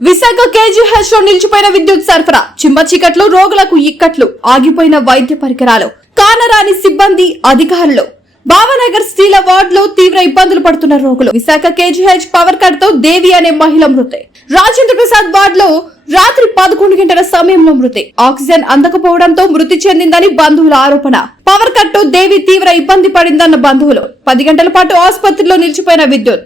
Visakha KGH లో నిలిచిపోయిన విద్యుత్ సరఫరా, చిమ్మ చీకట్లు, రోగులకు ఇక్కట్లు, ఆగిపోయిన వైద్య పరికరాలు, కానరాని సిబ్బంది, అధికారులు. భావనగర్ స్టీల్ వార్డ్ లో తీవ్ర ఇబ్బందులు పడుతున్న రోగులు. విశాఖ కేజీహెచ్ పవర్ కట్ తో దేవి అనే మహిళ మృతి. రాజేంద్ర ప్రసాద్ వార్డ్ లో రాత్రి 11 గంటల సమయంలో మృతి. ఆక్సిజన్ అందకపోవడంతో మృతి చెందిందని బంధువుల ఆరోపణ. పవర్ కట్ తో దేవి తీవ్ర ఇబ్బంది పడిందన్న బంధువులు. 10 గంటల పాటు ఆసుపత్రిలో నిలిచిపోయిన విద్యుత్.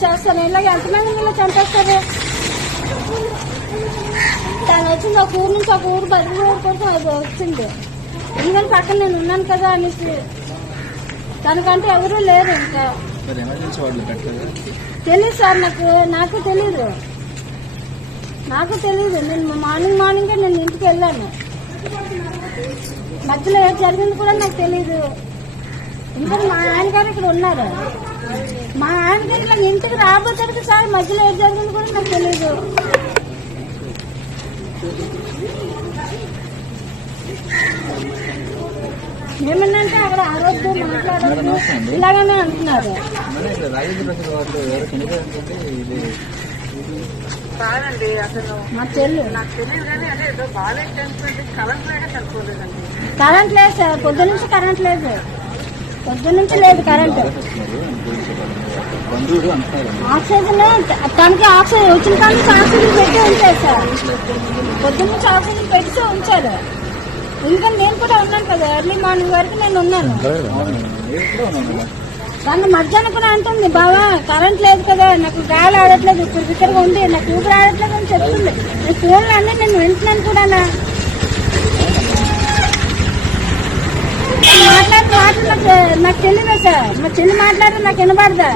చేస్తాను ఇలాగే ఎంతమంది మీరు చంపేస్తారు. తను వచ్చింది ఒక ఊరు నుంచి ఒక ఊరు బదిలీ ఊరు కోసం అది వచ్చింది. ఎందుకంటే పక్కన నేను ఉన్నాను కదా అనేసి. తనకంటే ఎవరూ లేరు. ఇంకా తెలియదు సార్, నాకు తెలీదు. నేను మార్నింగే నేను ఇంటికి వెళ్ళాను. మధ్యలో ఏం జరిగింది కూడా నాకు తెలీదు. ఇంకా మా ఆయనగారు ఇక్కడ ఉన్నారు. మా ఆయనగారు ఇలా ఇంటికి రాబోతారు సార్. మధ్యలో ఏం జరిగింది కూడా నాకు తెలీదు. ఏమన్నంటే అక్కడ ఆరోగ్యం మాట్లాడదు ఇలాగనే అంటున్నారు. మా చెల్లు కరెంట్ లేదు సార్. పొద్దునుంచి కరెంట్ లేదు. కరెంట్. ఆక్సిజన్ తనకి ఆక్సిజన్ వచ్చిన కానీ ఆక్సిజన్ పెట్టి ఉంచారు సార్. పొద్దున్నుంచి ఆక్సిజన్ పెట్టి ఉంచారు. ఇంకా నేను కూడా ఉన్నాను కదా, ఎర్లీ మార్నింగ్ వరకు నేను ఉన్నాను. దాన్ని మధ్యాహ్నం కూడా అంటుంది, బావా కరెంట్ లేదు కదా, నాకు గాలి ఆడట్లేదు, ఇక్కడ ఉంది, నాకు ఊపిరి ఆడట్లేదు అని చెప్తుంది. నేను ఫోన్లో అన్నీ నేను వింటున్నాను కూడా. నాకు తెలియదా సార్? మా చెల్లి మాట్లాడి నాకు వినబడదా?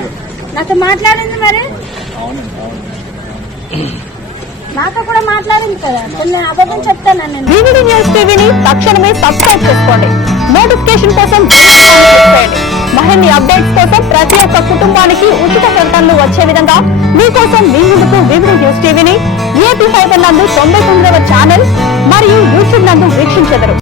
నాతో మాట్లాడింది మరి, నాతో కూడా మాట్లాడింది కదా. నేను అబద్ధం చెప్తాను. నేను VVD న్యూస్ టీవీని తక్షణమే సబ్స్క్రైబ్ చేసుకోండి. నోటిఫికేషన్ కోసం మరిన్ని అప్డేట్స్ కోసం ప్రతి ఒక్క కుటుంబానికి ఉచిత ప్రకటనలు వచ్చే విధంగా మీకోసం మీ ముందుకు VVD న్యూస్ టీవీని AP5 నందు 99వ ఛానల్ మరియు యూట్యూబ్ నందు వీక్షించెదరు.